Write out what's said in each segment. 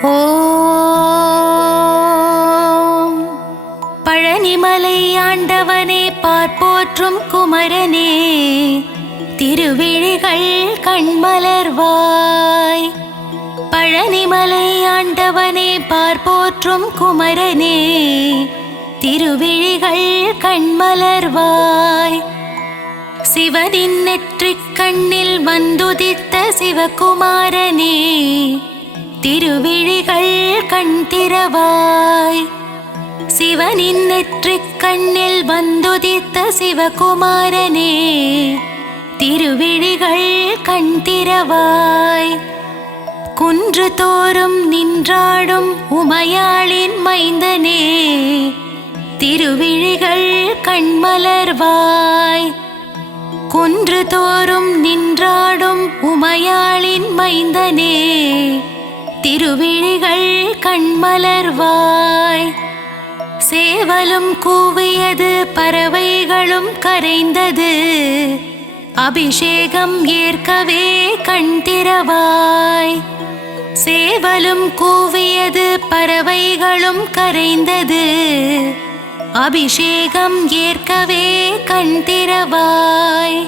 ஓம் பழனிமலை ஆண்டவனே பார்ப்போற்றும் குமரனே திருவிழிகள் கண்மலர்வாய். பழனிமலை ஆண்டவனே பார்ப்போற்றும் குமரனே திருவிழிகள் கண்மலர்வாய். சிவனின் நெற்றிக் கண்ணில் வந்துதித்த சிவகுமாரனே திருவிழிகள் கண் திறவாய். சிவனின் நெற்றிக் கண்ணில் வந்துதித்த சிவகுமாரனே திருவிழிகள் கண் திறவாய். குன்று தோறும் நின்றாடும் உமையாளின் மைந்தனே திருவிழிகள் கண்மலர்வாய். குன்று தோறும் நின்றாடும் உமையாளின் மைந்தனே திருவிழிகள் கண்மலர்வாய். சேவலும் கூவியது பறவைகளும் கரைந்தது அபிஷேகம் ஏற்கவே கண் திறவாய். சேவலும் கூவியது பறவைகளும் கரைந்தது அபிஷேகம் ஏற்கவே கண் திறவாய்.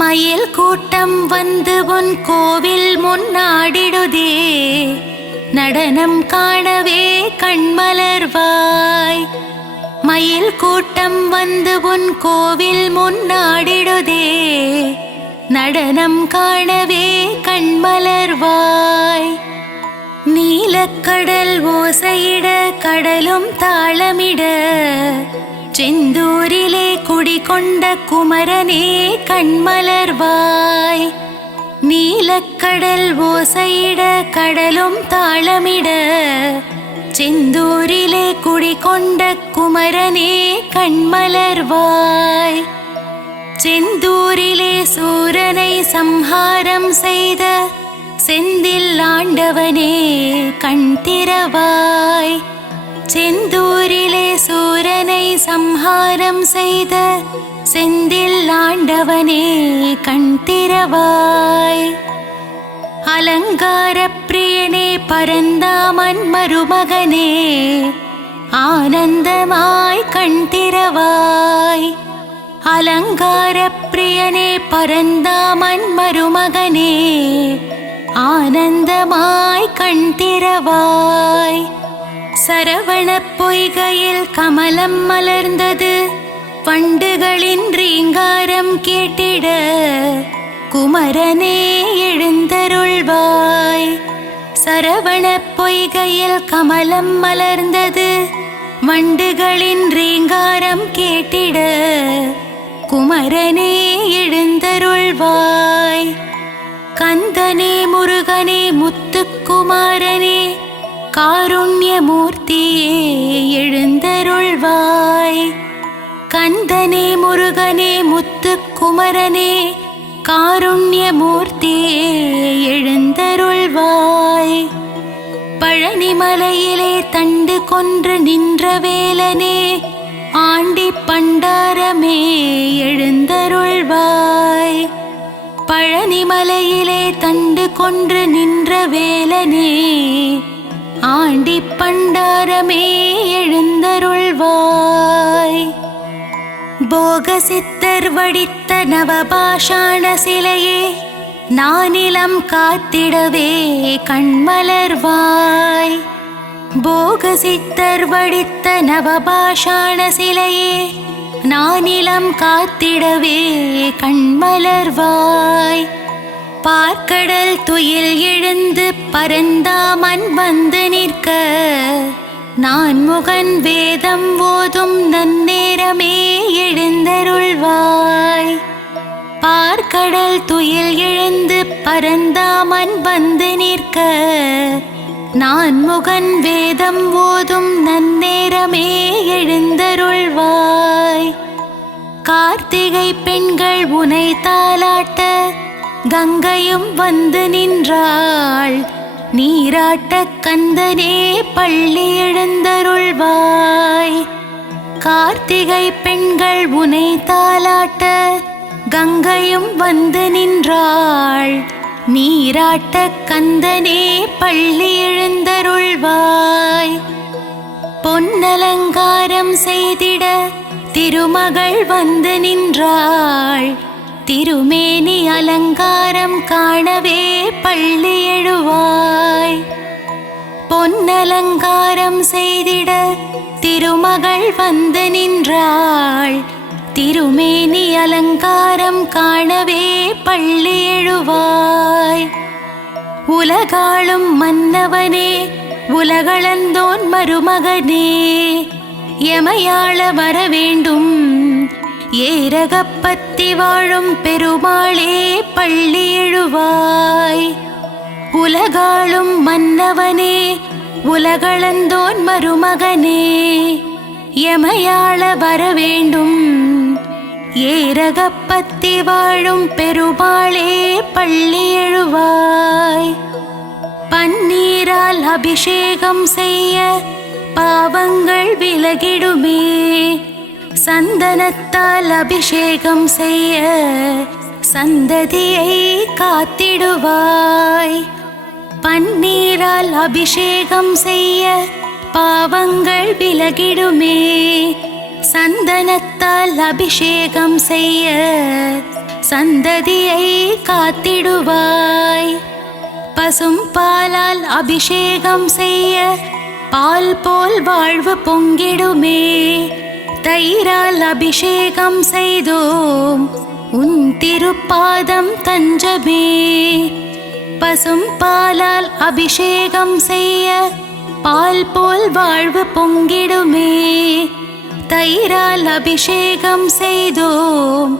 மயில் கூட்டம் வந்து உன் கோவில் முன்னாடிடுதே நடனம் காணவே கண்மலர்வாய். மயில் கூட்டம் வந்து உன் கோவில் முன்னாடிடுதே நடனம் காணவே கண்மலர்வாய். நீலக்கடல் ஓசையிட கடலும் தாளமிட செந்தூரிலே குடிகொண்ட குமரனே கண்மலர்வாய். நீலக்கடல் ஓசையிட கடலும் தாளமிட செந்தூரிலே குடிகொண்ட குமரனே கண்மலர்வாய். செந்தூரிலே சூரனை சம்ஹாரம் செய்த செந்தில் ஆண்டவனே கண் திறவாய். செந்தூரிலே சூரனை சம்ஹாரம் செய்த செந்தில் ஆண்டவனே கண் திறவாய். அலங்கார பிரியனே பரந்தாமன் மருமகனே ஆனந்தமாய் கண் திறவாய். அலங்கார பிரியனே பரந்தாமன் மருமகனே ஆனந்தமாய் கண் திறவாய். சரவண பொய்கையில் கமலம் மலர்ந்தது வண்டுகளின் ரீங்காரம் கேட்டிட குமரனே எழுந்தருள்வாய். சரவண பொய்கையில் கமலம் மலர்ந்தது வண்டுகளின் ரீங்காரம் கேட்டிட குமரனே எழுந்தருள்வாய். கந்தனே முருகனே முத்துக்குமாரனே காருண்யமூர்த்தியே எழுந்தருள்வாய். கந்தனே முருகனே முத்துக்குமரனே காருண்யமூர்த்தியே எழுந்தருள்வாய். பழனிமலையிலே தண்டு கொன்று நின்ற வேலனே ஆண்டி பண்டாரமே எழுந்தருள்வாய். பழனிமலையிலே தண்டு கொன்று நின்ற வேலனே ஆண்டி பண்டாரமே எழுந்தருள்வாய். போகசித்தர் வடித்த நவபாஷாண சிலையே நானிலம் காத்திடவே கண்மலர்வாய். போகசித்தர் வடித்த நவபாஷாண சிலையே நானிலம் காத்திடவே கண்மலர்வாய். பார்க்கடல் துயில் எழுந்து பரந்தாமன் வந்து நிற்க நான் முகன் வேதம் ஓதும் நன்னேரமே எழுந்தருள்வாய். பார்க்கடல் துயில் எழுந்து பரந்தாமன் வந்து நிற்க நான் முகன் வேதம் ஓதும் நன்னேரமே எழுந்தருள்வாய். கார்த்திகை பெண்கள் உனை தாலாட்ட கங்கையும் வந்து நின்றாள் நீராட்ட கந்தனே பள்ளி எழுந்தருள்வாய். கார்த்திகை பெண்கள் உனை தாலாட்ட கங்கையும் வந்து நின்றாள் நீராட்ட கந்தனே பள்ளி எழுந்தருள்வாய். பொன்னலங்காரம் செய்திட திருமகள் வந்து நின்றாள். திருமேனி அலங்காரம் காணவே பள்ளி எழுவாய். பொன்னலங்காரம் செய்திட திருமகள் வந்து நின்றாள். திருமேனி அலங்காரம் காணவே பள்ளி எழுவாய். உலகாளும் மன்னவனே உலகளந்தோன் மருமகனே, எமையாள வர வேண்டும் ஏரகப்பத்தி வாழும் பெருமாளே பள்ளி எழுவாய். உலகாளும் மன்னவனே உலகளந்தோன் மருமகனே, எமையாள வர வேண்டும் ஏரகப்பத்தி வாழும் பெருமாளே பள்ளி எழுவாய். பன்னீரால் அபிஷேகம் செய்ய பாவங்கள் விலகிடுமே, சந்தனத்தால் அபிஷேகம் செய்ய சந்ததியை காத்திடுவாய். பன்னீரால் அபிஷேகம் செய்ய பாவங்கள் விலகிடுமே, சந்தனத்தால் அபிஷேகம் செய்ய சந்ததியை காத்திடுவாய். பசும் பாலால் அபிஷேகம் செய்ய பால் போல் வாழ்வு பொங்கிடுமே, தயிரால் அபிஷேகம் செய்தோம் உன் திருப்பாதம் தஞ்சமே. பசும் பாலால் அபிஷேகம் செய்ய பால் போல் வாழ்வு பொங்கிடுமே, தயிரால் அபிஷேகம் செய்தோம்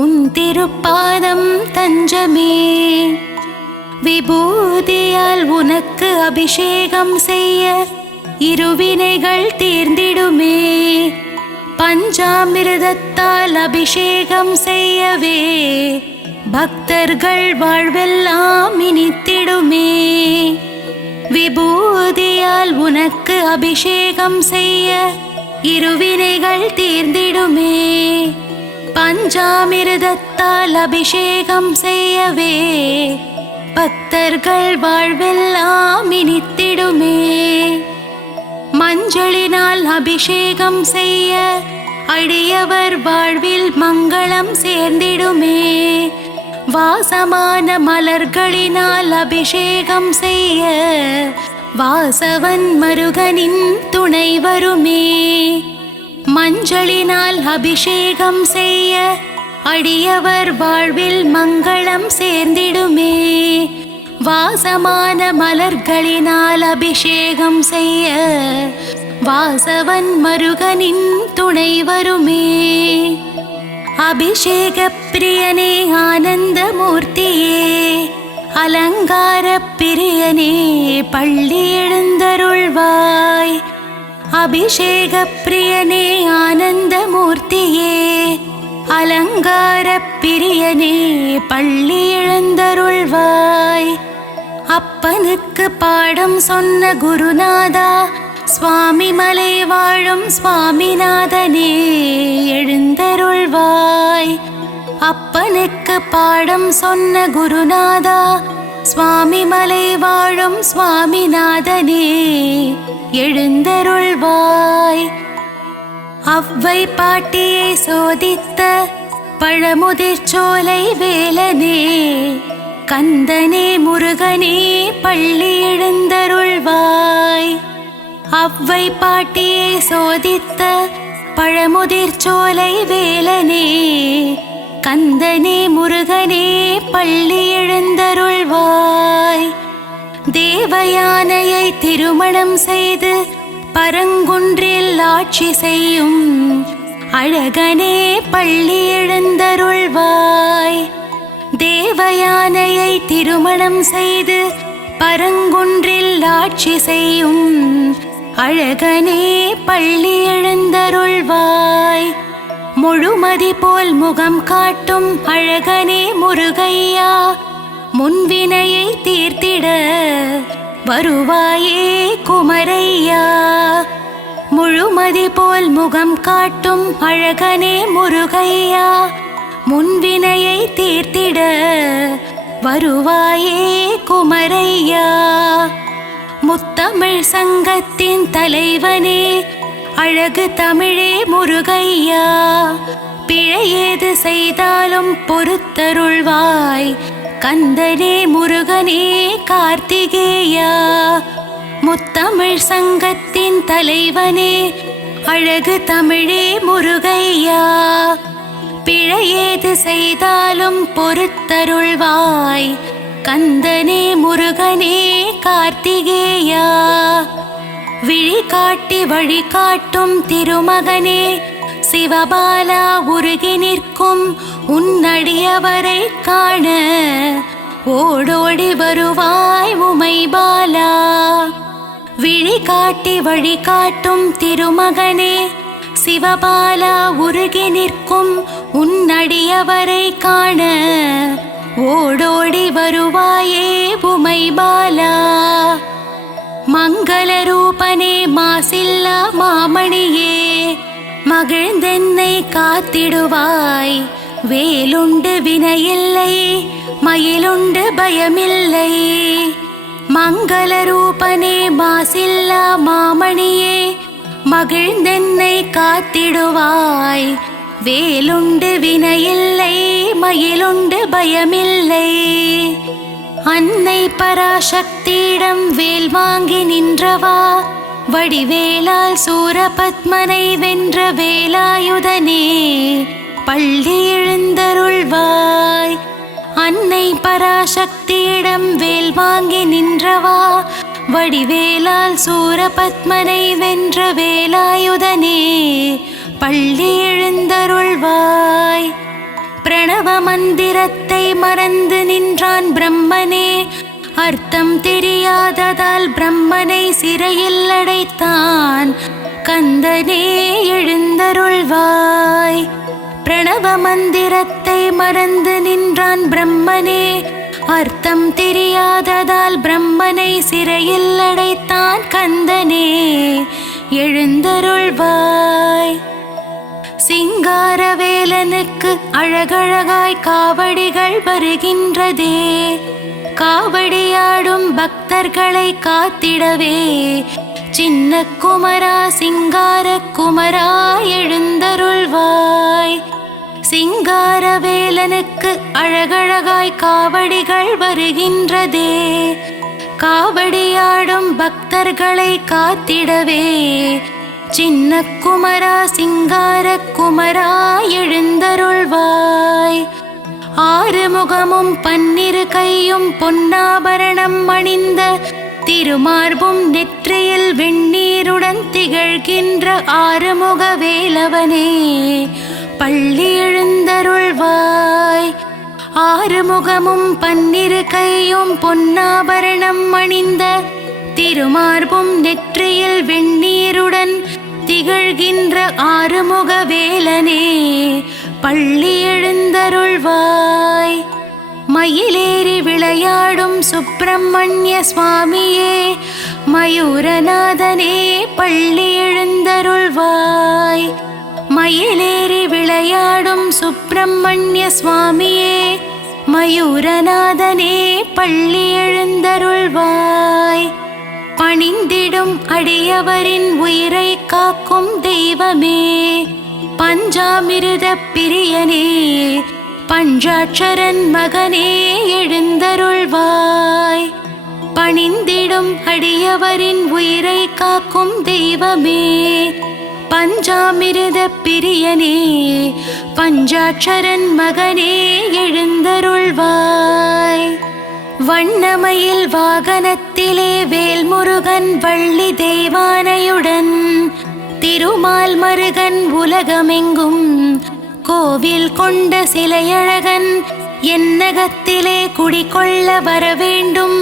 உன் திருப்பாதம் தஞ்சமே. விபூதியால் உனக்கு அபிஷேகம் செய்ய இருவினைகள் தீர்ந்திடுமே, பஞ்சாமிர்தத்தால் அபிஷேகம் செய்யவே பக்தர்கள் வாழ்வெல்லாம் இனித்திடுமே. விபூதியால் உனக்கு அபிஷேகம் செய்ய இருவினைகள் தீர்ந்திடுமே, பஞ்சாமிர்தத்தால் அபிஷேகம் செய்யவே பக்தர்கள் வாழ்வெல்லாம் இனித்திடுமே. மஞ்சளினால் அபிஷேகம் செய்ய அடியவர் வாழ்வில் மங்களம் சேர்ந்திடுமே, வாசமான மலர்களினால் அபிஷேகம் செய்ய வாசவன் மருகனின் துணை வருமே. மஞ்சளினால் அபிஷேகம் செய்ய அடியவர் வாழ்வில் மங்களம் சேர்ந்திடுமே, வாசமான மலர்களினால் அபிஷேகம் செய்ய வாசவன் மருகனின் துணை வருமே. அபிஷேக பிரியனே ஆனந்த மூர்த்தியே, அலங்கார பிரியனே பள்ளி எழுந்தருள்வாய். அபிஷேக பிரியனே ஆனந்த மூர்த்தியே, அலங்கார பிரியனே பள்ளி எழுந்தருள்வாய். அப்பனுக்கு பாடம் சொன்ன குருநாதா, சுவாமி மலை வாழும் சுவாமிநாதனே எழுந்தருள்வாய். அப்பனுக்கு பாடம் சொன்ன குருநாதா, சுவாமி மலை வாழும் சுவாமிநாதனே எழுந்தருள்வாய். அவ்வை பாட்டியை சோதித்த பழமுதிர்ச்சோலை வேலனே, கந்தனே முருகனே பள்ளி எழுந்தருள்வாய். அவ்வை பாட்டியை சோதித்த பழமுதிர்ச்சோலை வேலனே, கந்தனே முருகனே பள்ளி எழுந்தருள்வாய். தேவயானையை திருமணம் செய்து பரங்குன்றில் ஆட்சி செய்யும் அழகனே பள்ளி எழுந்தருள்வாய். தேவயானையை திருமணம் செய்து பரங்குன்றில் ஆட்சி செய்யும் அழகனே பள்ளி எழுந்தருள்வாய். முழுமதி போல் முகம் காட்டும் அழகனே முருகையா, முன்வினையை தீர்த்திட வருவாயே குமரையா. முழுமதி போல் முகம் காட்டும் அழகனே முருகையா, முன்வினையை தீர்த்திட வருவாயே குமரையா. முத்தமிழ் சங்கத்தின் தலைவனே, அழகு தமிழே முருகையா. பிழையேது செய்தாலும் பொறுத்தருள்வாய் கந்தனே முருகனே கார்த்திகேயா. முத்தமிழ் சங்கத்தின் தலைவனே, அழகு தமிழே முருகையா. பிழையேது செய்தாலும் பொறுத்தருள்வாய் கந்தனே முருகனே கார்த்திகேயா. விழி காட்டி வழிகாட்டும் திருமகனே, சிவபாலா உருகி நிற்கும் உன்னடியவரை காண ஓடோடி வருவாய் உமைபாலா. விழி காட்டி வழிகாட்டும் திருமகனே, சிவபாலா உருகி நிற்கும் உன்னடியவரை காண ஓடோடி வருவாயே உமைபாலா. மங்கள ரூபனே மாசில்லா மாமணியே, மகிழ்ந்தென்னை காத்திடுவாய். வேலுண்டு வினையில்லை, மயிலுண்டு பயமில்லை. மங்கள ரூபனே மாசில்லா மாமணியே, மகிழ்ந்தென்னை காத்திடுவாய். வேலுண்டு வினையில்லை, மயிலுண்டு பயமில்லை. அன்னை பராசக்தியிடம் வேல் வாங்கி நின்றவா, வடிவேலால் சூரபத்மனை வென்ற வேலாயுதனே பள்ளி எழுந்தருள்வாய். அன்னை பராசக்தியிடம் வேல் வாங்கி நின்றவா, வடிவேலால் சூரபத்மனை வென்ற வேலாயுதனே பள்ளி எழுந்தருள்வாய். பிரணவ மந்திரத்தை மறந்து நின்றான் பிரம்மனே, அர்த்தம் தெரியாததால் பிரம்மனை சிறையில் அடைத்தான் கந்தனே எழுந்தருள்வாய். பிரணவ மந்திரத்தை மறந்து நின்றான் பிரம்மனே, அர்த்தம் தெரியாததால் பிரம்மனை சிறையில் அடைத்தான் கந்தனே எழுந்தருள்வாய். சிங்காரவேலனுக்கு அழகழகாய் காவடிகள் வருகின்றதே, காவடியாடும் பக்தர்களை காத்திடவே சின்ன குமரா சிங்கார குமரா எழுந்தருள்வாய். சிங்காரவேலனுக்கு அழகழகாய் காவடிகள் வருகின்றதே, காவடியாடும் பக்தர்களை காத்திடவே சின்ன குமரா சிங்கார குமரா எழுந்தருள்வாய். ஆறுமுகமும் பன்னிரு கையும் பொன்னாபரணம் அணிந்த திருமார்பும் நெற்றியில் வெண்ணீருடன் திகழ்கின்ற ஆறுமுக வேலவனே பள்ளி எழுந்தருள்வாய். ஆறுமுகமும் பன்னிரு கையும் பொன்னாபரணம் அணிந்த திருமார்பும் நெற்றியில் வெண்ணீருடன் திகழ்கின்ற ஆறுமுக வேலனே பள்ளி எழுந்தருள்வாய். மயிலேறி விளையாடும் சுப்பிரமணிய சுவாமியே, மயூரநாதனே பள்ளி எழுந்தருள்வாய். மயிலேறி விளையாடும் சுப்பிரமணிய சுவாமியே, மயூரநாதனே பள்ளி எழுந்தருள்வாய். பணிந்திடும் அடியவரின் உயிரை காக்கும் தெய்வமே, பஞ்சாமிருத பிரியனே பஞ்சாட்சரன் மகனே எழுந்தருள்வாய். பணிந்திடும் அடியவரின் உயிரை காக்கும் தெய்வமே, பஞ்சாமிருத பிரியனே பஞ்சாட்சரன் மகனே எழுந்தருள்வாய். வண்ணமயில் வாகனத்திலே வேல்முருகன் வள்ளி தெய்வானையுடன் திருமால் மருகன் உலகமெங்கும் கோவில் கொண்ட சிலையழகன் என்னகத்திலே குடிகொள்ள வரவேண்டும்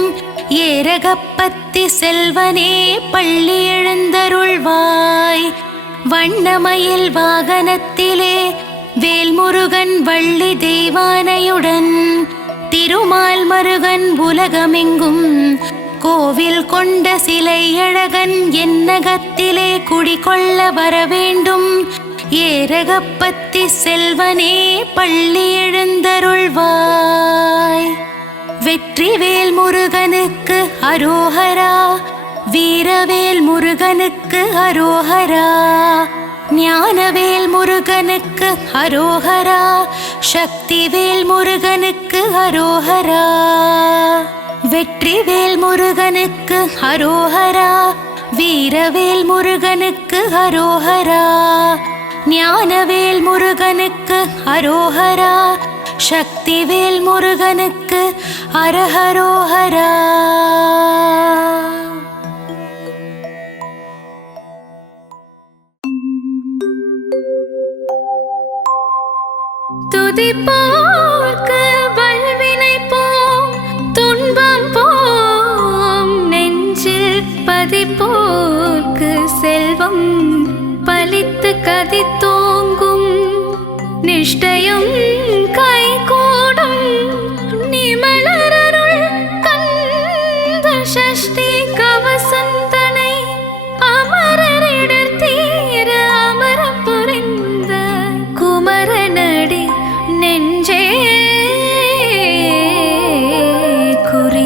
ஏரகப்பத்தி செல்வனே பள்ளி எழுந்தருள்வாய். வண்ணமயில் வாகனத்திலே வேல்முருகன் வள்ளி தெய்வானையுடன் திருமால் மருகன் உலகமெங்கும் கோவில் கொண்ட சிலையழகன் என்னகத்திலே குடிகொள்ள வரவேண்டும் ஏரகப்பத்தி செல்வனே பள்ளி எழுந்தருள்வாய். வெற்றிவேல் முருகனுக்கு அரோஹரா, வீரவேல் முருகனுக்கு அரோஹரா, ஞானவேல் முருகனுக்கு அரோஹரா, சக்திவேல் முருகனுக்கு அரோஹரா. வெற்றிவேல் முருகனுக்கு அரோஹரா, வீரவேல் முருகனுக்கு அரோஹரா, ஞானவேல் முருகனுக்கு அரோஹரா, சக்திவேல் முருகனுக்கு அரஹரோஹரா. துதிப்போர்க்கு வல்வினை போம், துன்பம் போம், நெஞ்சில் பதிப்போர்க்கு செல்வம் பலித்து கதித்தோங்கும், நிஷ்டையும் கைகூடும் நிமலரருள் கந்த சஷ்டி கவசந்தனை அமரரிடர் தீர அமரம் புரிந்த குமரனடி நெஞ்சே குறி.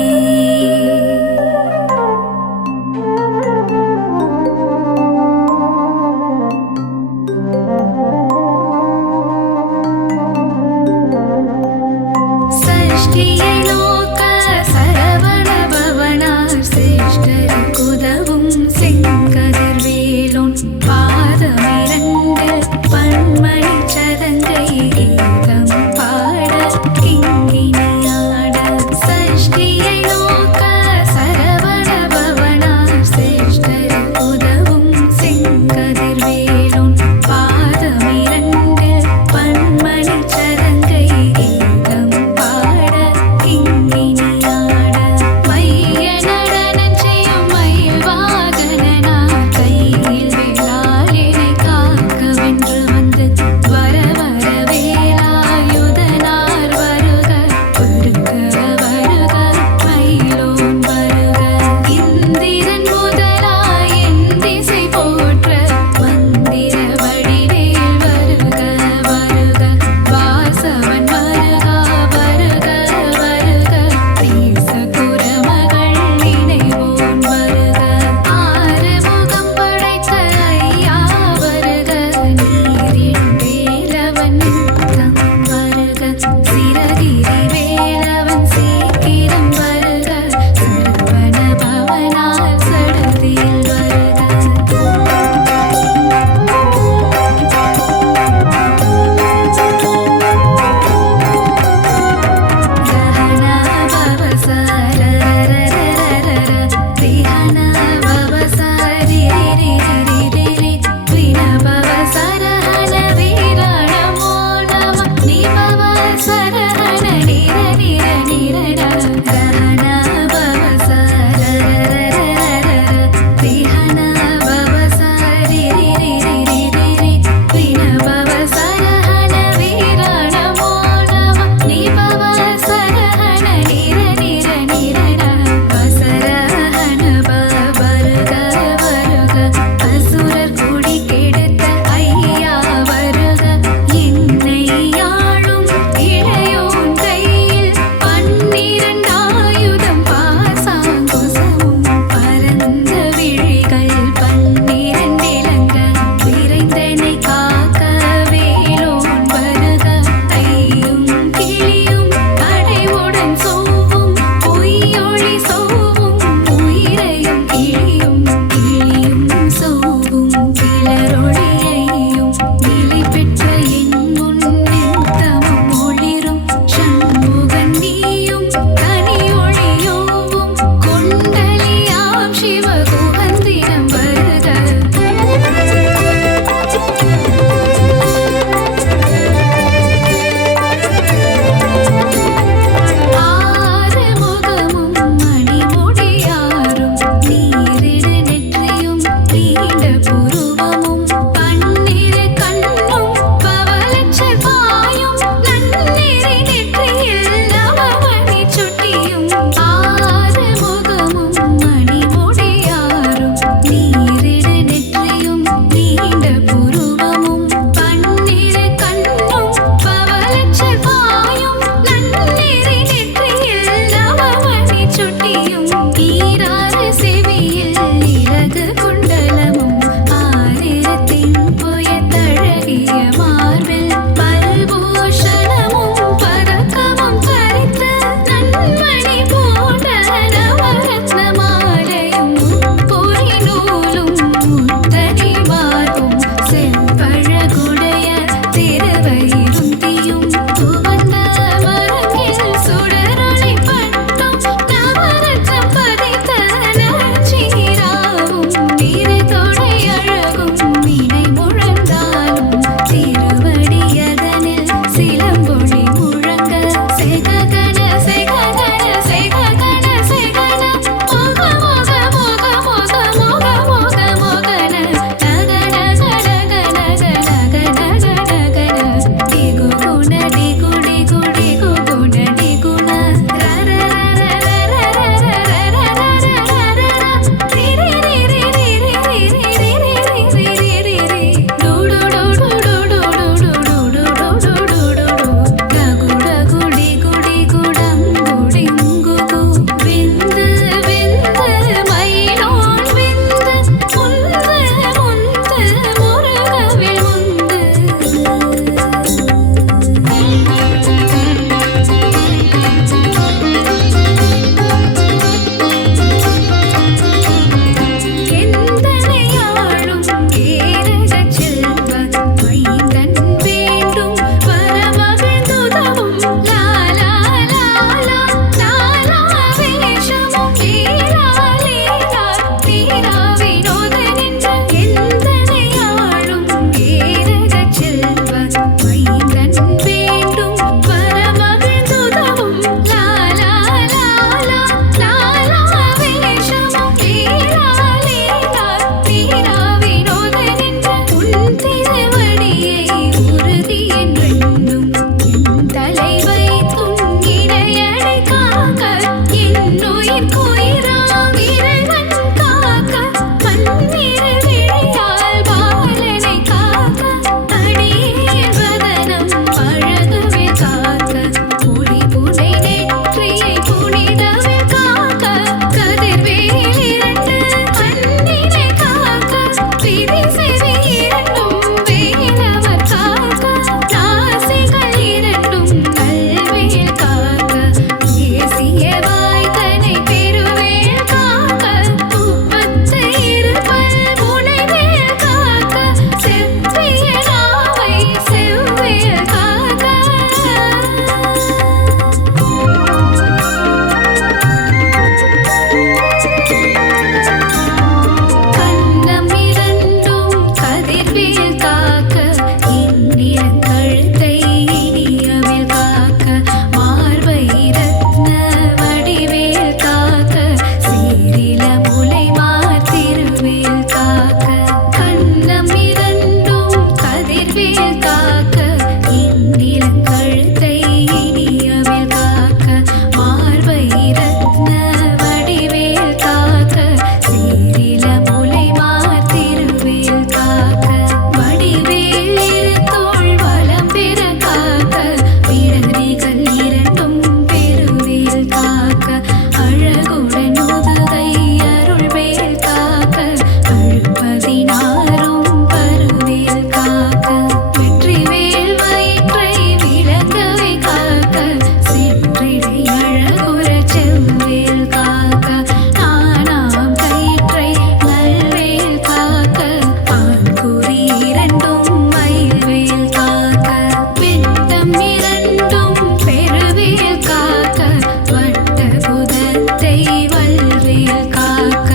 காக்க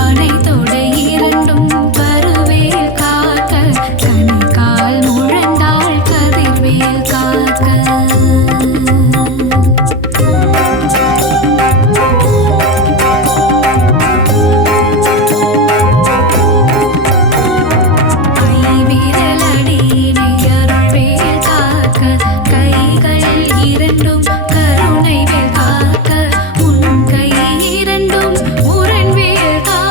அனைத்தொடை இரண்டும் கருவேல் காக்க கணைக்கால் முழந்தாள் கதிர்வேல் காக்க இரண்டும் கருணை வேல் காக்க உன் கை இரண்டும் முரண் வேல் காக்க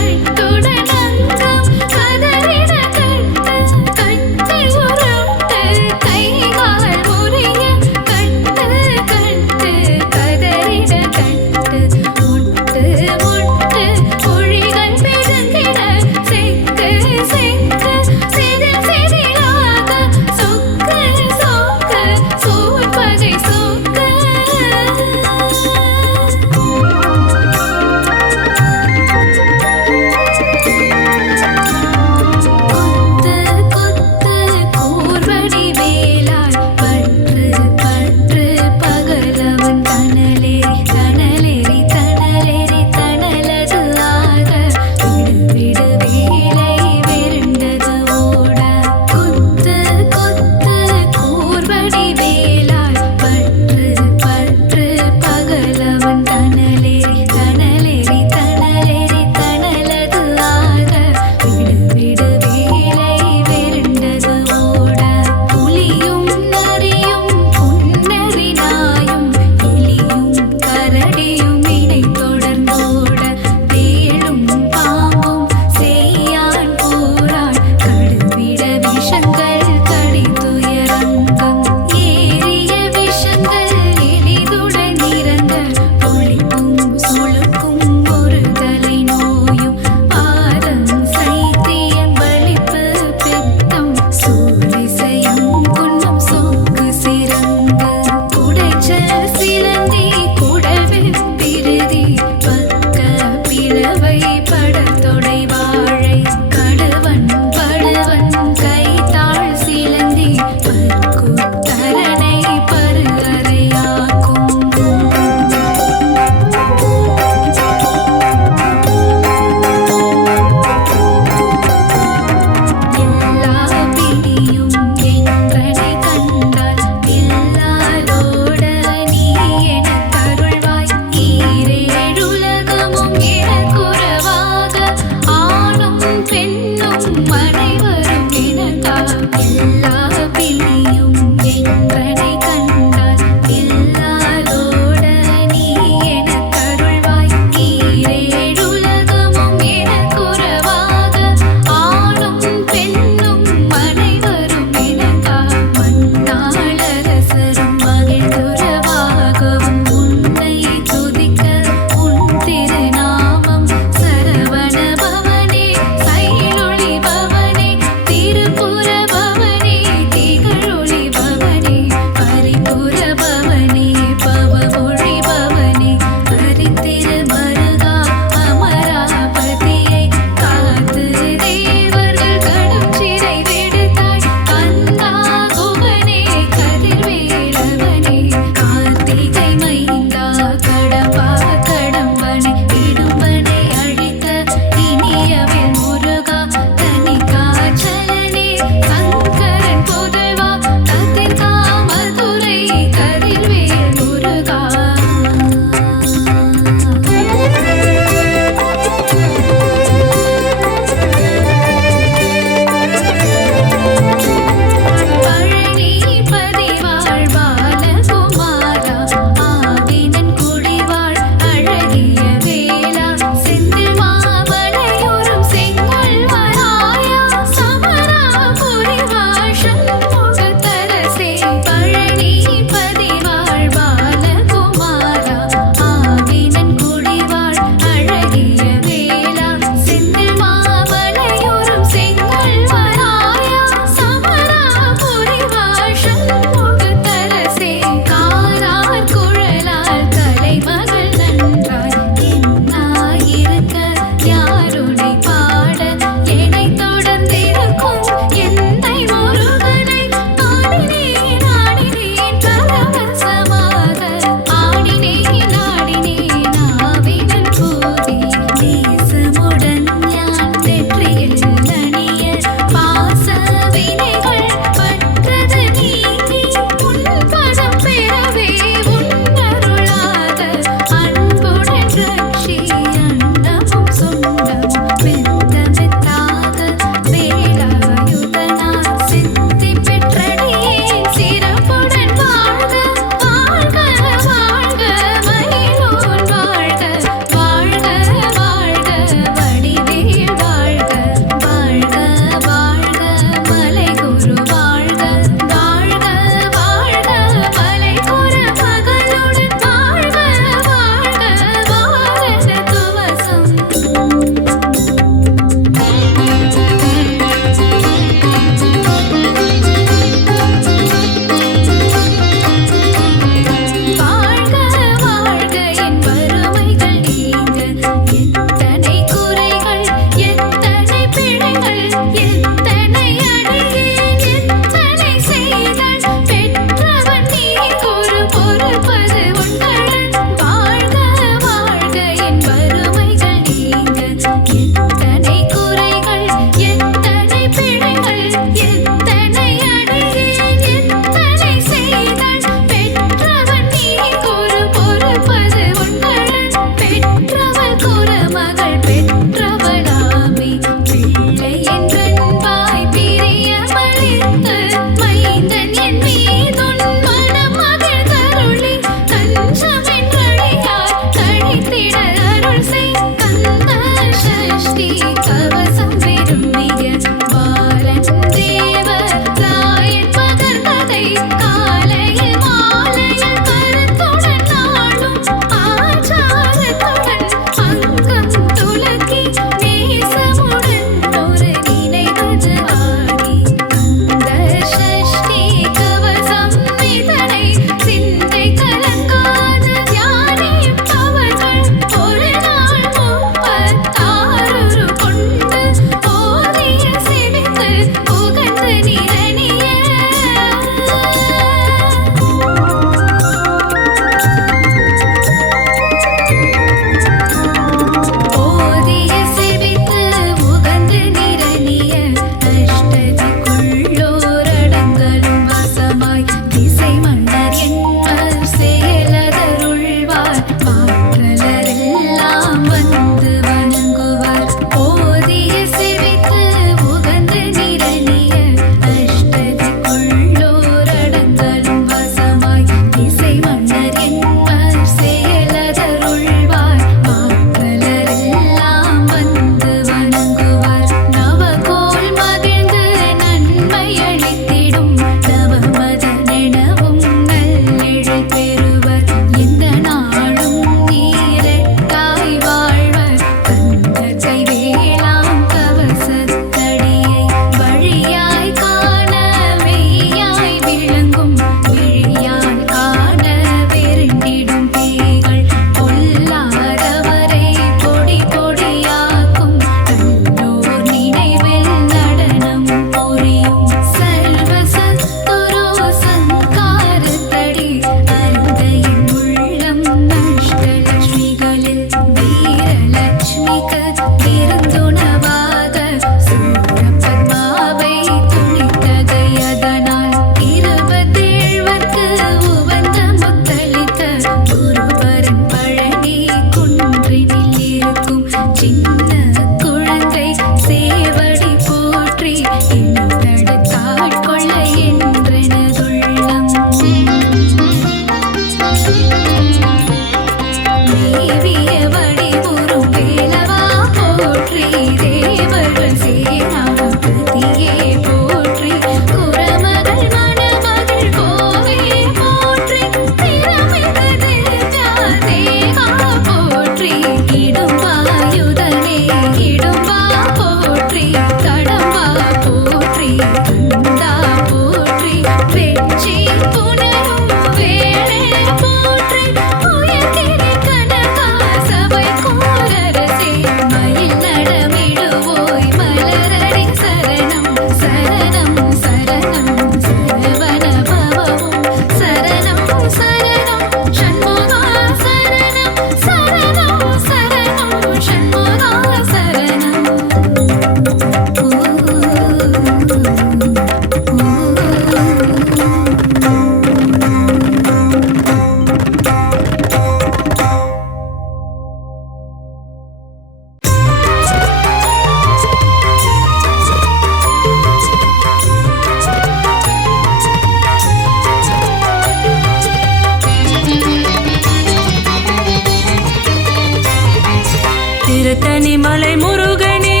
திருத்தணி மலை முருகனே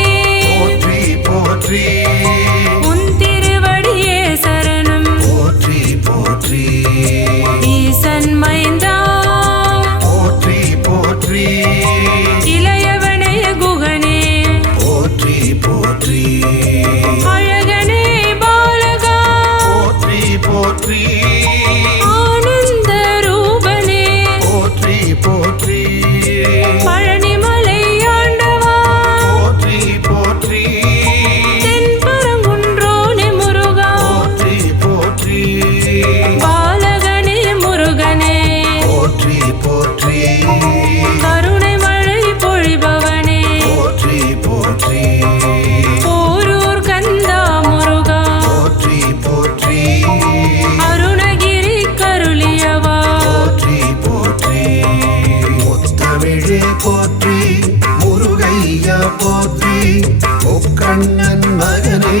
போற்றி போற்றி உன் திருவடியே சரணம் போற்றி போற்றி ஈசன் மைந்தா போற்றி போற்றி இளையவனைய குகனே போற்றி போற்றி அழகனே பாலகா போற்றி போற்றி ஆனந்த ரூபனே போற்றி போற்றி பழனிமலை ஆண்டவா போற்றி போற்றி தென்பரங்குன்றோனே முருகா போற்றி போற்றி பாலகனே முருகனே போற்றி போற்றி கருணை மழை பொழிபவனே போற்றி போற்றி போரூர் கந்தா முருகா போற்றி போற்றி அருணகிரி கருளியவா போற்றி போற்றி முத்தமிழே போற்றி முருகையா போற்றி முக்கண்ணன் மகனே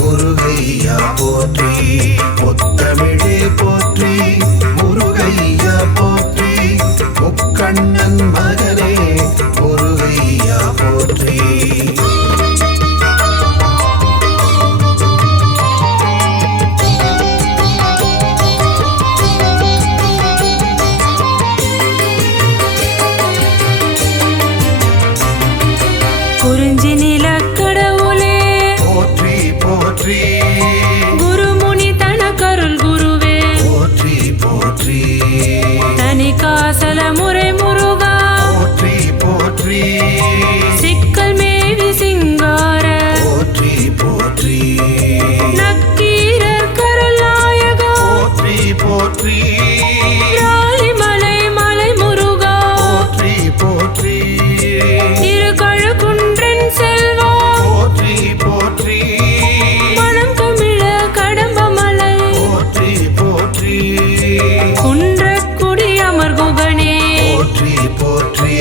முருகையா போற்றி முத்தமிழே போற்றி முருகையா போற்றி முக்கண்ணன் மகனே முருகையா போற்றி குறிஞ்சி நிலக்கடவுளே போற்றி போற்றி குருமுனி தனக்கருள் குருவே போற்றி போற்றி தனி காசல முறை முருகா போற்றி போற்றி சிக்கல் மேவி சிங்கார போற்றி போற்றி நக்கீரர் கருள் நாயகா போற்றி போற்றி ராலிமலை மலை முருகா போற்றி போற்றி திருக்கழுக்குன்றன் செல்வா போற்றி போற்றி மனம் கமிழ கடம்பமலை போற்றி போற்றி குன்றக்குடி அமர் குகனே போற்றி போற்றி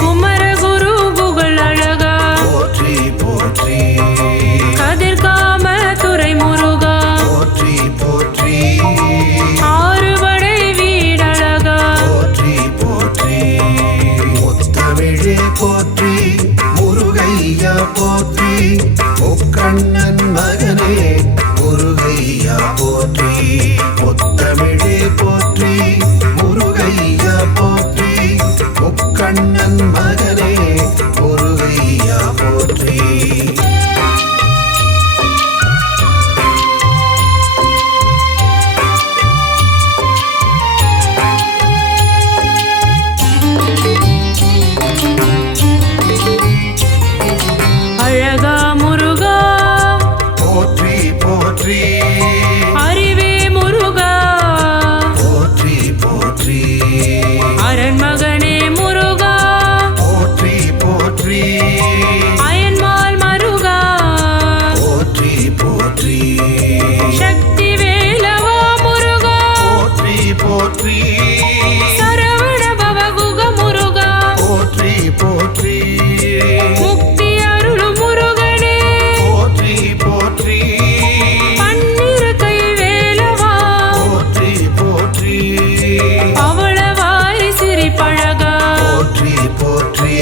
குமரகுரு புகழ் அழகா போற்றி போற்றி கதிர்காம துறை முருகா போற்றி போற்றி ஆறுபடை வீடழகா போற்றி போற்றி முத்தமிழே போற்றி முருகையா போற்றி முக்கண்ணன் மகனே முருகையா போற்றி முத்தமிழே போற்றி முருகையா போற்றி முக்கண்ணன் மகனே முருகையா போற்றி அழகா முருகா போற்றி போற்றி அறிவே முருகா போற்றி போற்றி அரண்மகனே முருகா போற்றி போற்றி அயன்மால் மருகா போற்றி போற்றி சக்தி வேலவா முருகா போற்றி போற்றி சரவண பவகுக முருகா போற்றி போற்றி முக்தி அருளு முருகனே போற்றி போற்றி பன்னிரு கை வேலவா போற்றி போற்றி பவளவாய் சிரிப்பழகா போற்றி போற்றி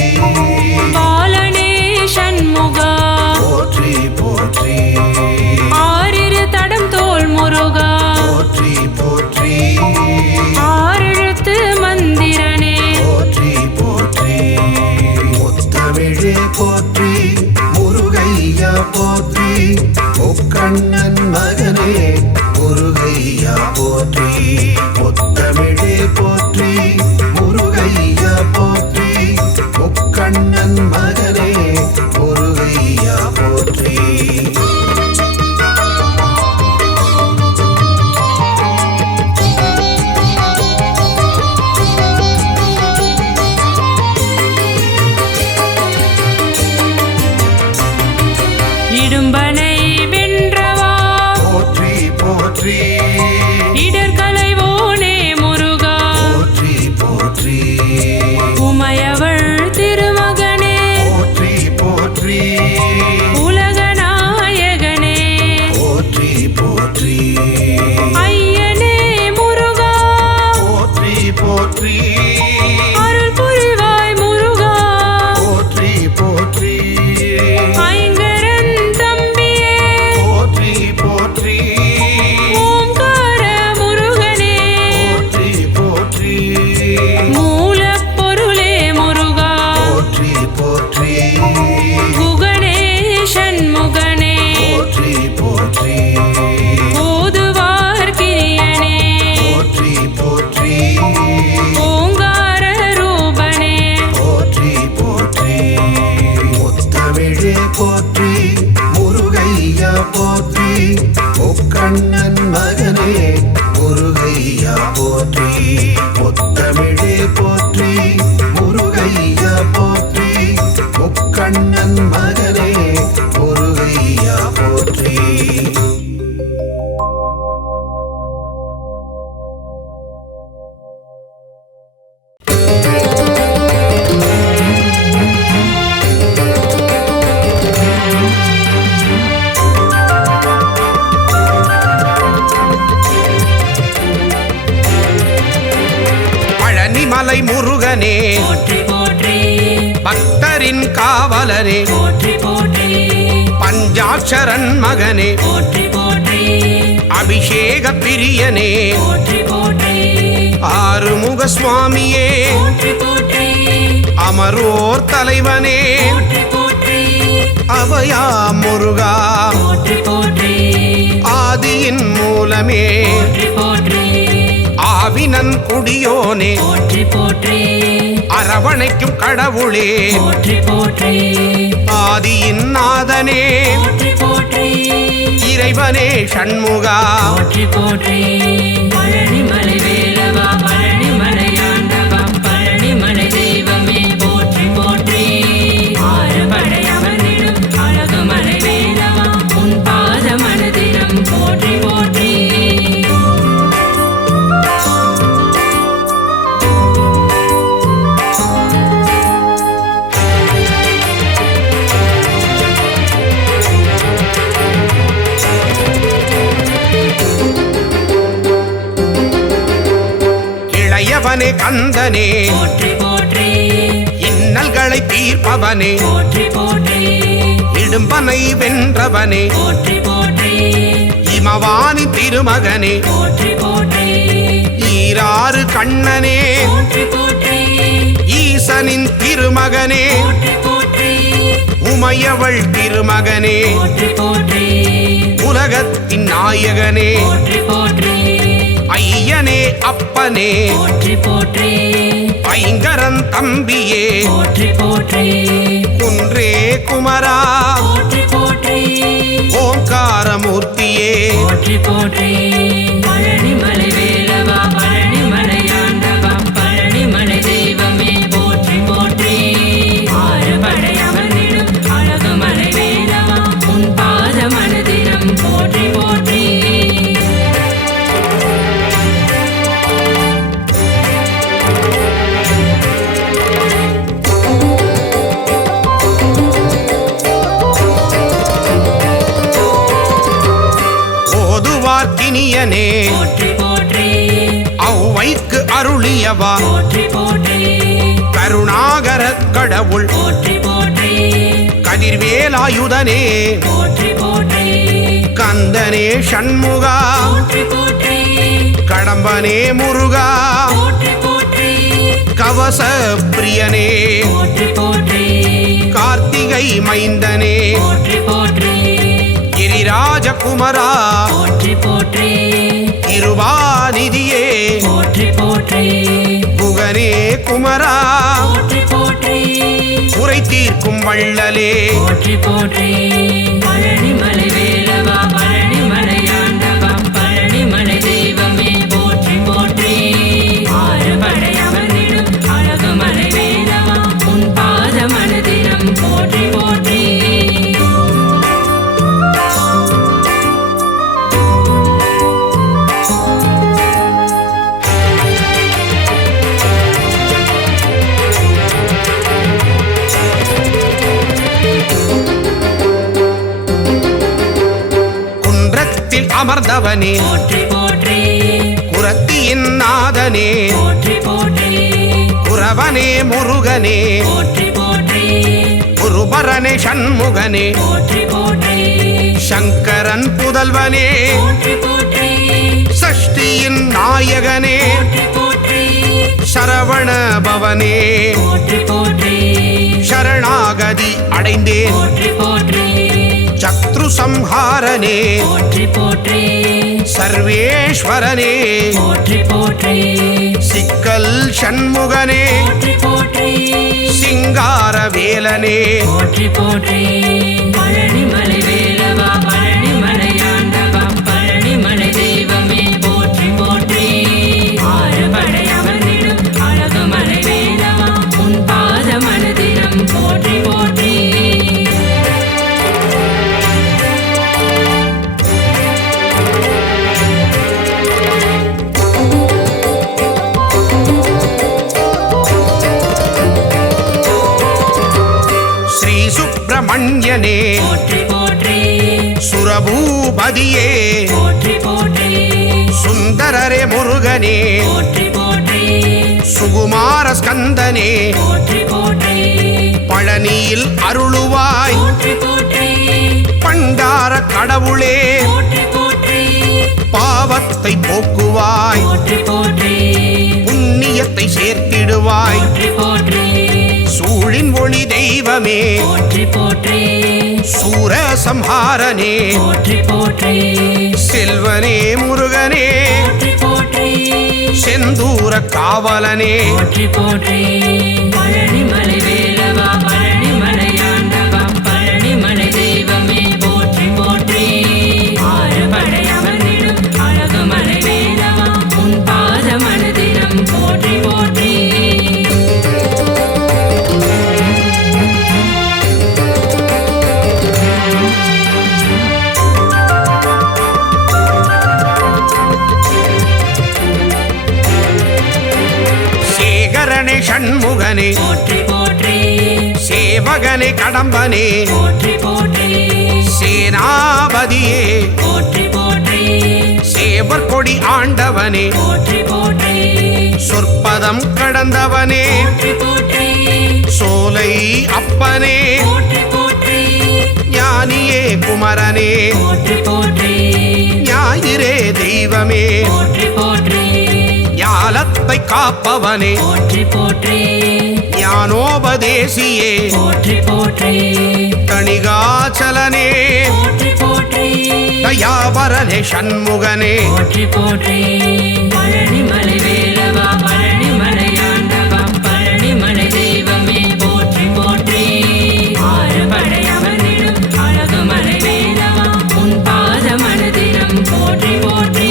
பாலனே சண்முகா போற்றி போற்றி ஆறிரு தடம் தோல் முருகா போற்றி போற்றி ஆறெழுத்து மந்திரனே போற்றி போற்றி முத்தமிழே போற்றி முருகையா போற்றி முக்கண்ணன் மகனே முருகையா போற்றி முத்தமிழே போற்றி முருகையா போற்றி முக்கண்ணன் மகனே முருகையா போற்றி இடும்பனை வென்றவா போற்றி போற்றி இடர்களைவோனே முருகா போற்றி போற்றி உமையவள் திருமகனே போற்றி போற்றி உலகநாயகனே போற்றி போற்றி ஐயனே முருகா போற்றி போற்றி அருள் புரிவாய் முருகா படைகளின் காவலனே போற்றி போற்றி பஞ்சாட்சரன் மகனே போற்றி போற்றி அபிஷேக பிரியனே போற்றி போற்றி ஆறுமுக சுவாமியே போற்றி போற்றி அமரோர் தலைவனே போற்றி போற்றி அபயா முருகா போற்றி போற்றி ஆதியின் மூலமே போற்றி போற்றி ஆவினன் குடியோனே போற்றி போற்றி அரவணைக்கும் கடவுளே போற்றி போற்றி ஆதியின் நாதனே போற்றி போற்றி இறைவனே ஷண்முகா போற்றி போற்றி பழனிமலை வேலவா பழனிமலை ஆண்டவா பழனிமலை தெய்வமே போற்றி போற்றி ஆறுபடை அமர்ந்திடும் அழகுமலை வேலவா உன் பாத மனதிடம் போற்றி போற்றி இளையவனே கந்தனே போற்றி போற்றி இன்னல்களை தீர்ப்பவனே போற்றி போற்றி இடும்பனை வென்றவனே போற்றி போற்றி இமவானி திருமகனே போற்றி போற்றி ஈராறு கண்ணனே போற்றி போற்றி ஈசனின் திருமகனே போற்றி போற்றி உமையவள் திருமகனே போற்றி போற்றி உலகத்தின் நாயகனே போற்றி போற்றி ஐயனே அப்பனே போற்றி போற்றி ஐங்கரன் தம்பியே போற்றி போற்றி குன்றே குமரா போற்றி போற்றி ஓங்காரமூர்த்தியே போற்றி போற்றி பழனிமலை வேலவா பழனிமலை ஆண்டவா பழனிமலை தெய்வமே போற்றி போற்றி ஆறுபடை அமர்ந்திடும் அழகுமலை வேலவா உன் பாத மனதிடம் போற்றி போற்றி ஓதுவார்க்கினியனே போற்றி போற்றி ஔவைக்கு அருளியவா போற்றி போற்றி கருணாகர கடவுள் போற்றி போற்றி கதிர்வேலாயுதனே போற்றி போற்றி கந்தனே ஷண்முகா போற்றி போற்றி கடம்பனே முருகா போற்றி போற்றி கவச பிரியனே போற்றி போற்றி கார்த்திகை மைந்தனே போற்றி போற்றி கிரிராஜகுமரா போற்றி போற்றி இருவாநிதியே போற்றி போற்றி புகனே குமரா போற்றி போற்றி குறை தீர்க்கும் வள்ளலே போற்றி போற்றி பழனிமலை வேலவா பழனிமலை ஆண்டவா பழனிமலை தெய்வமே போற்றி போற்றி ஆறுபடை அமர்ந்திடும் அழகுமலை வேலவா உன் பாத மனதிடம் போற்றி போற்றி குன்றத்தில் அமர்ந்தவனே போற்றி போற்றி குரத்தியின் நாதனே போற்றி போற்றி குரவனே முருகனே போற்றி போற்றி குருபரனே ஷண்முகனே போற்றி போற்றி சங்கரன் புதல்வனே போற்றி போற்றி சஷ்டியின் நாயகனே போற்றி போற்றி சரவண பவனே போற்றி போற்றி சரணாகதி அடைந்தேன் போற்றி போற்றி சத்ரு சம்ஹாரனே போற்றி போற்றி சர்வேஸ்வரனே போற்றி போற்றி சிக்கல் ஷண்முகனே போற்றி போற்றி சிங்கார வேலனே போற்றி போற்றி பழனிமலை வேலவா பழனிமலை ஆண்டவா பழனிமலை தெய்வமே போற்றி போற்றி ஆறுபடை அமர்ந்திடும் அழகுமலை வேலவா உன் பாத மனதிடம் போற்றி போற்றி ஸ்ரீ சுப்பிரமணியனே போற்றி போற்றி சுரபூபதியே போற்றி போற்றி சுந்தரரே முருகனே போற்றி போற்றி சுகுமார ஸ்கந்தனே போற்றி போற்றி பழ பழனியில் அருளுவாய் போற்றி போற்றி பண்டார கடவுளே போற்றி போற்றி பாவத்தை போக்குவாய் போற்றி போற்றி புண்ணியத்தை சேர்த்திடுவாய் போற்றி போற்றி சூழின் ஒளி தெய்வமே போற்றி போற்றி சூர சம்ஹாரனே போற்றி போற்றி செல்வனே முருகனே போற்றி போற்றி செந்தூர காவலனே போற்றி போற்றி பழனிமலை வேலவா பழனிமலையாண்டவா பழனிமலை தெய்வமே போற்றி போற்றி ஆறுபடை அமர்ந்திடும் அழகுமலை வேலவா உன் பாத மனதிலும் போற்றி போற்றி சேகரனே ஷண்முகனே போற்றி போற்றி சேவகனே கடம்பனே போற்றி போற்றி சேனாபதியே போற்றி போற்றி சேவர் கொடி ஆண்டவனே போற்றி போற்றி சொற்பதம் கடந்தவனே போற்றி போற்றி சோலை அப்பனே போற்றி போற்றி ஞானியே குமரனே போற்றி போற்றி ஞாயிறே தெய்வமே போற்றி போற்றி ஞாலத்தை காப்பவனே போற்றி போற்றி ஞானோபதேசியே போற்றி போற்றி தணிகாச்சலனே போற்றி போற்றி தயாபரனே ஷண்முகனே போற்றி போற்றி பழனிமலை வேலவா பழனிமலையாண்டவா பழனிமலை தெய்வமே போற்றி போற்றி ஆறுபடை அமர்ந்திடும் அழகுமலை வேலவா உன் பாத மனதிலும் போற்றி போற்றி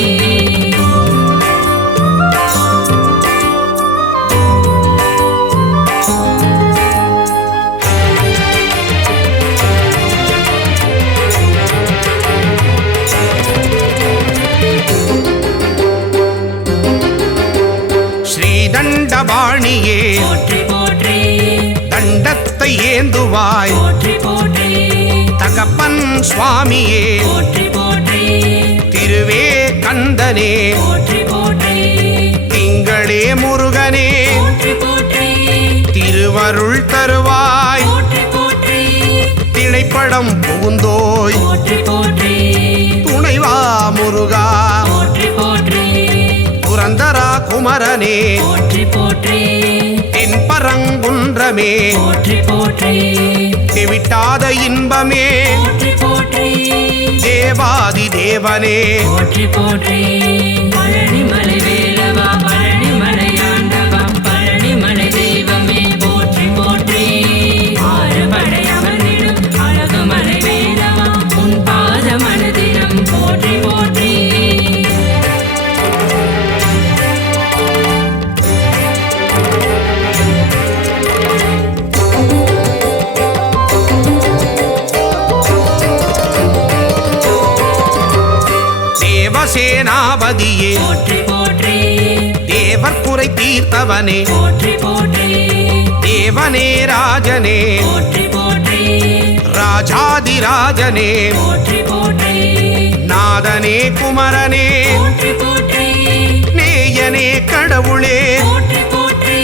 ஸ்ரீதண்டபாணியே போற்றி போற்றி தண்டத்தை ஏந்துவாய் போற்றி போற்றி தகப்பன் சுவாமியே போற்றி போற்றி திருவே கந்தனே போற்றி போற்றி திங்களே முருகனே போற்றி போற்றி திருவருள் தருவாய் போற்றி போற்றி திணைப்படம் புகுந்தோய் போற்றி போற்றி துணைவா முருகா போற்றி போற்றி புரந்தரா குமரனே போற்றி போற்றி தென்பரங்குன்றமே போற்றி போற்றி தெவிட்டாத இன்பமே போற்றி போற்றி தேவாதி தேவனே போற்றி போற்றி பழனிமலை வேலவா பழனிமலையாண்டவா பழனிமலை தெய்வமே போற்றி போற்றி ஆறுபடை அமர்ந்திடும் அழகுமலை வேலவா உன் பாத மனதிலும் போற்றி போற்றி தேவசேனாபதியே போற்றி போற்றி தேவர் குறை தீர்த்தவனே போற்றி போற்றி தேவனே ராஜனே போற்றி போற்றி ராஜாதிராஜனே போற்றி போற்றி நாதனே குமரனே போற்றி போற்றி நேயனே கடவுளே போற்றி போற்றி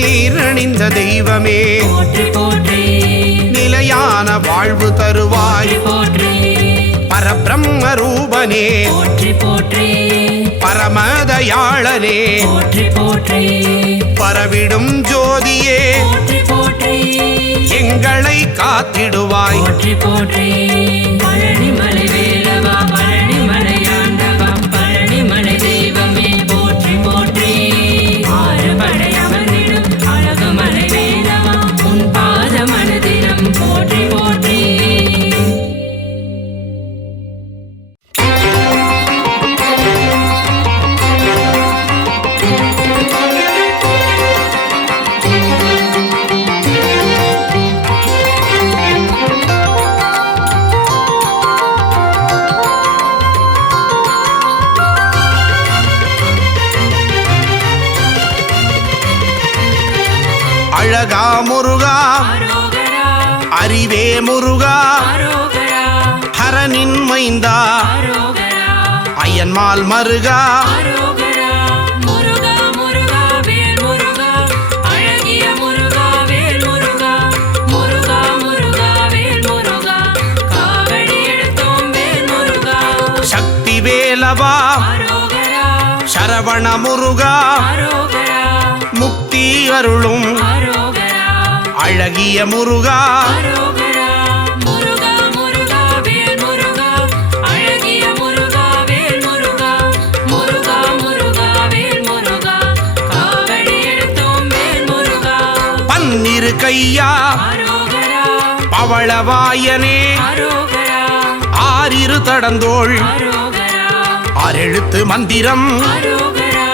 நீரணிந்த தெய்வமே போற்றி போற்றி நிலையான வாழ்வு தருவாய் போற்றி பரபிரம்ம ரூபனே போற்றி போற்றி பரமதயாளனே போற்றி போற்றி பரவிடும் ஜோதியே போற்றி போற்றி எங்களை காத்திடுவாய் போற்றி போற்றி பழனிமலை வேலவா பழனிமலையாண்டவா பழனிமலை தெய்வமே போற்றி போற்றி ஆறுபடை அமர்ந்திடும் அழகுமலை வேலவா உன் பாத மனதிலும் போற்றி போற்றி அழகா முருகா அரோகரா அறிவே முருகா அரோகரா ஹரனின் மைந்தா அரோகரா அயன்மால் மருகா அரோகரா முருகா முருகா வேல் முருகா அழகிய முருகா வேல் முருகா பைரவா அரோகரா சரவண முருகா அரோகரா முக்தி அருளும் அரோகரா அழகிய முருகா அரோகரா முருகா முருகா வேல் முருகா அழகிய முருகா வேல் முருகா முருகா முருகா வேல் முருகா காவடி எடுத்தோம் வேல் முருகா பன்னிரு கையா அரோகரா பவளவாயனே அரோகரா ஆறிரு தடந்தோள் அரோகரா ஆறெழுத்து மந்திரம் அரோகரா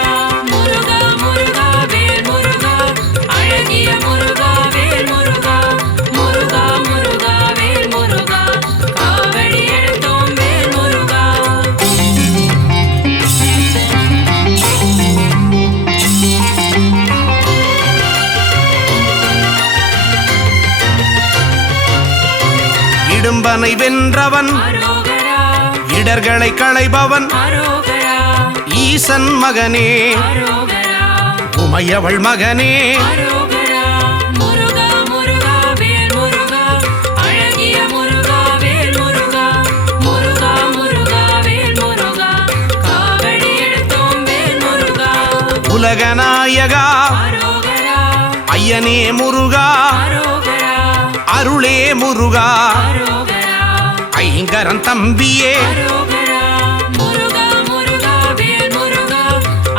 முருகா முருகா வேல் முருகா அழகிய முருகா வேல் முருகா முருகா முருகா வேல் முருகா காவடி எடுத்தோம் வேல் முருகா இடும்பனை வென்றவன் அரோகரா இடர்களை களைபவன் அரோகரா ஈசன் மகனே அரோகரா உமையவள் மகனே அரோகரா முருகா முருகா வேல் முருகா அழகிய முருகா வேல் முருகா முருகா முருகா வேல் முருகா காவடி எடுத்தோம் வேல் முருகா உலகநாயகா அரோகரா ஐயனே முருகா அரோகரா அருளே முருகா அரோகரா ஐங்கரன் தம்பியே அரோகரா முருகா முருகா வேல் முருகா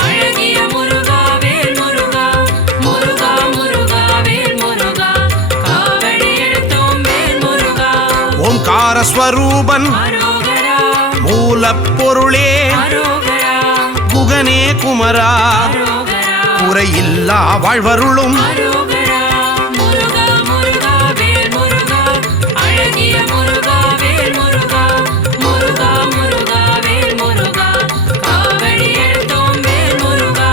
அழகிய முருகா வேல் முருகா முருகா முருகா வேல் முருகா காவடி எடுத்தோம் வேல் முருகா ஓம்கார ஸ்வரூபன் அரோகரா மூலப்பொருளே அரோகரா குகனே குமரா அரோகரா குறையில்லா வாழ்வருளும் அரோகரா முருகா முருகா வேல் முருகா அழகிய முருகா வேல் முருகா முருகா முருகா வேல் முருகா காவடி எடுத்தோம் வேல் முருகா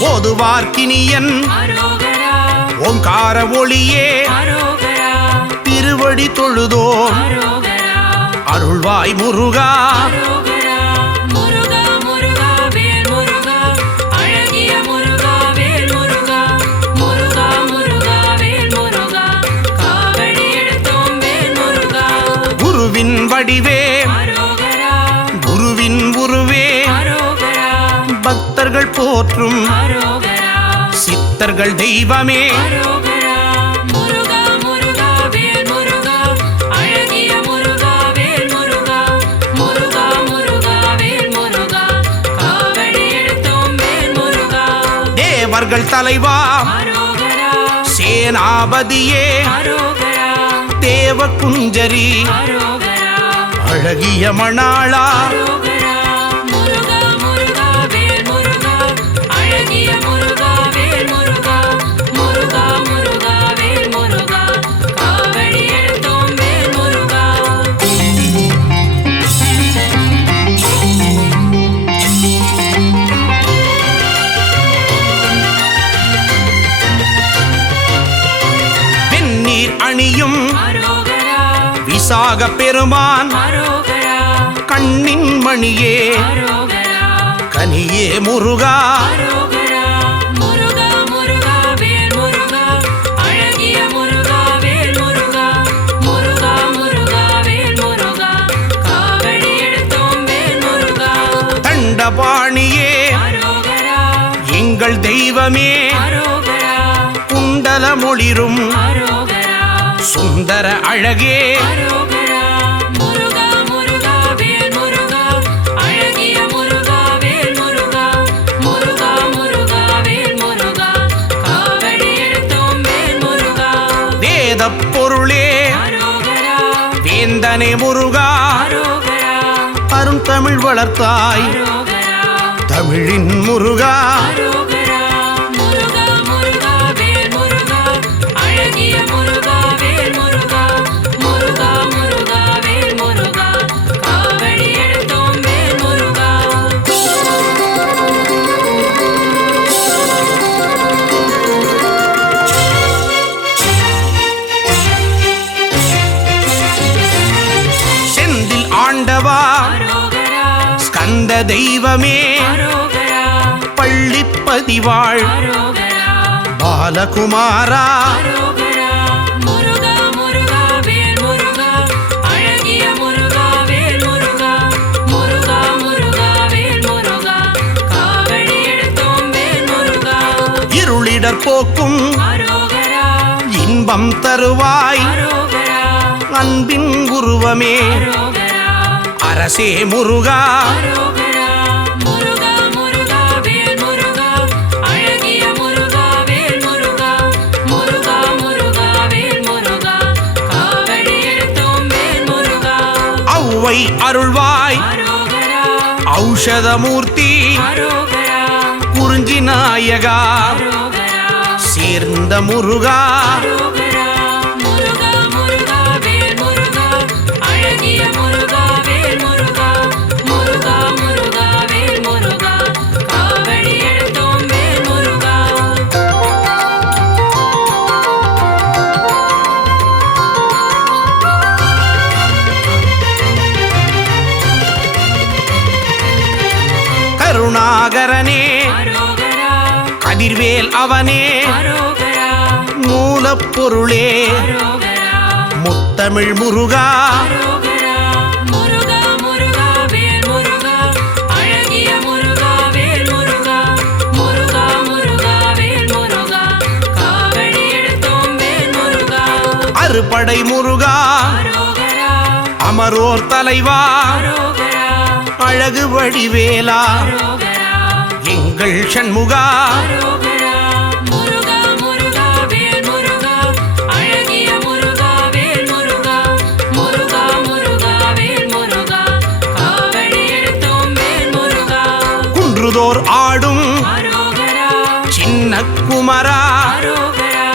போதுவார்க்கினியன் அரோகரா ஓங்கார ஒளியே அரோகரா திருவடி தொழுதோம் அரோகரா அருள்வாய் முருகா அரோகரா முருகா முருகா வேல் முருகா அழகிய முருகா வேல் முருகா முருகா முருகா வேல் முருகா காவடி எடுத்தோம் வேல் முருகா குருவின் வடிவே அரோகரா குருவின் உருவே அரோகரா பக்தர்கள் போற்றும் அரோகரா சித்தர்கள் தெய்வமே அரோகரா முருகா முருகா வேல் முருகா அழகிய முருகா வேல் முருகா முருகா முருகா வேல் முருகா காவடி எடுத்தோம் வேல் முருகா தேவர்கள் தலைவா அரோகரா சேனாபதியே அரோகரா தேவ குஞ்சரி அரோகரா அழகிய மணாளா அரோகரா முருகா முருகா வேல் முருகா அழகிய முருகா வேல் முருகா முருகா முருகா வேல் முருகா காவடி எடுத்தோம் வேல் முருகா வெந்நீர் அணியும் அரோகரா விசாக பெருமான் அரோகரா கண்ணின் மணியே அரோகரா கனியே முருகா அரோகரா முருகா முருகா வேல் முருகா அழகிய முருகா வேல் முருகா முருகா முருகா வேல் முருகா காவடி எடுத்தோம் வேல் முருகா தண்டபாணியே அரோகரா எங்கள் தெய்வமே அரோகரா குண்டல மொழிரும் அரோகரா சுந்தர அழகே அரோகரா முருகா முருகா வேல் முருகா அழகிய முருகா வேல் முருகா முருகா முருகா வேல் முருகா காவடி எடுத்தோம் வேல் முருகா வேதப் பொருளே அரோகரா வேந்தனே முருகா அரோகரா அருந்தமிழ் வளர்த்தாய் அரோகரா தமிழின் முருகா அரோகரா முருகா முருகா வேல் முருகா அழகிய முருகா வேல் முருகா முருகா முருகா வேல் முருகா காவடி எடுத்தோம் வேல் முருகா செந்தில் ஆண்டவா அரோகரா ஸ்கந்த தெய்வமே அரோகரா பள்ளி பதிவாள் அரோகரா பாலகுமாரா அரோகரா முருகா முருகா வேல் முருகா அழகிய முருகா வேல் முருகா முருகா முருகா வேல் முருகா காவடி எடுத்தோம் வேல் முருகா இருளிடர் போக்கும் அரோகரா இன்பம் தருவாய் அரோகரா அன்பின் உருவமே அரோகரா அரசே முருகா அரோகரா முருகா முருகா வேல் முருகா அழகிய முருகா வேல் முருகா முருகா முருகா வேல் முருகா காவடி எடுத்தோம் வேல் முருகா ஔவை அருள்வாய் அரோகரா ஔஷதமூர்த்தி அரோகரா குறிஞ்சி நாயகா அரோகரா சேர்ந்த முருகா அரோகரா முருகா முருகா வேல் முருகா அழகிய முருகா வேல் முருகா முருகா முருகா வேல் முருகா காவடி எடுத்தோம் வேல் முருகா கருணாகரனே அரோகரா கதிர்வேல் அவனே அரோகரா மூலப்பொருளே அரோகரா முத்தமிழ் முருகா அரோகரா முருகா முருகா வேல் முருகா அழகிய முருகா வேல் முருகா முருகா முருகா வேல் முருகா காவடி எடுத்தோம் வேல் முருகா அறுபடை முருகா அரோகரா அமரோர் தலைவா அரோகரா அழகு வடிவேலா அரோகரா எங்கள் சண்முகா அரோகரா முருகா முருகா வேல் முருகா அழகிய முருகா வேல் முருகா முருகா முருகா வேல் முருகா காவடி எடுத்தோம் வேல் முருகா குன்றுதோர் ஆடும் அரோகரா சின்ன குமரா அரோகரா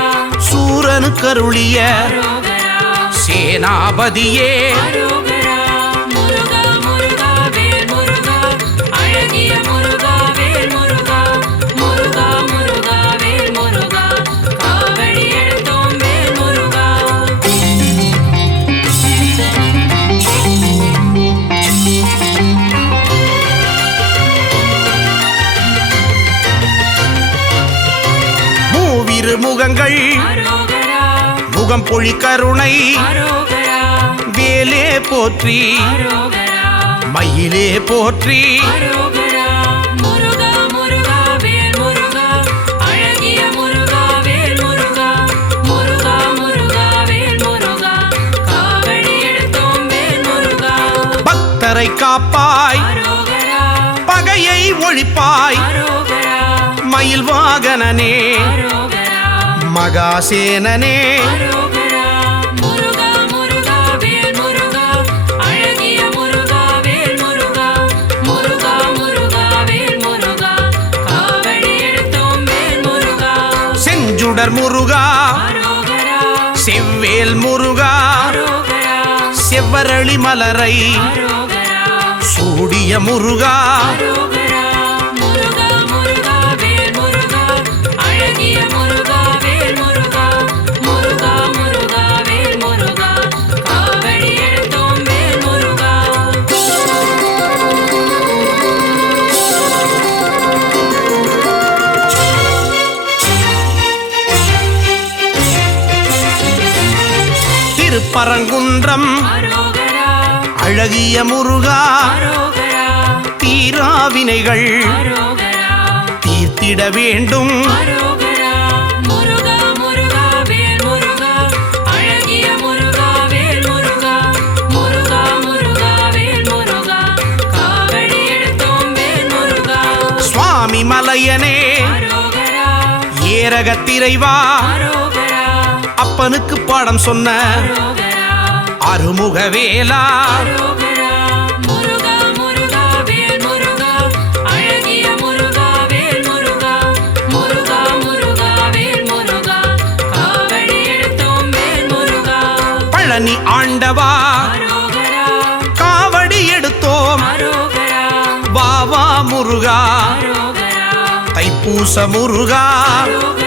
சூரனு கருளிய அரோகரா சேனாபதியே அரோகரா முருகா முருகா வேல் முருகா அழகிய முருகா வேல் முருகா முருகா முருகா வேல் முருகா காவடி எடுத்தோம் வேல் முருகா மூவிரு முகங்கள் அரோகரா முகம் பொழி கருணை அரோகரா வேலே போற்றி அரோகரா மயிலே போற்றி அரோகரா முருகா முருகா வேல் முருகா அழகிய முருகா வேல் முருகா முருகா முருகா வேல் முருகா காவடி எடுத்தோம் வேல் முருகா பக்தரை காப்பாய் அரோகரா பகையை ஒழிப்பாய் அரோகரா மயில் வாகனனே அரோகரா மகாசேனனே அரோகரா முருகா முருகா வேல் முருகா அழகிய முருகா வேல் முருகா முருகா முருகா வேல் முருகா காவடி எடுத்தோம் வேல் முருகா செஞ்சுடர் முருகா அரோகரா செவ்வேல் முருகா அரோகரா செவ்வரளி மலரை அரோகரா சூடிய முருகா அரோகரா முருகா முருகா வேல் முருகா அழகிய முருகா வேல் முருகா முருகா முருகா வேல் முருகா காவடி எடுத்தோம் வேல் முருகா திருப்பரங்குன்றம் அரோகரா அழகிய முருகா அரோகரா தீராவினைகள் அரோகரா தீர்த்திட வேண்டும் அரோகரா முருகா முருகா வேல் முருகா அழகிய முருகா வேல் முருகா முருகா முருகா வேல் முருகா காவடி எடுத்தோம் வேல் முருகா சுவாமி மலையனே அரோகரா ஏரகத்திரைவா அரோகரா அப்பனுக்கு பாடம் சொன்ன அரோகரா அருமுகவேலா அரோகரா முருகா முருகா வேல் முருகா அழகிய முருகா வேல் முருகா முருகா முருகா வேல் முருகா காவடி எடுத்தோம் வேல் முருகா பழனி ஆண்டவா அரோகரா காவடி எடுத்தோம் அரோகரா வாவா முருகா அரோகரா தைப்பூச முருகா அரோகரா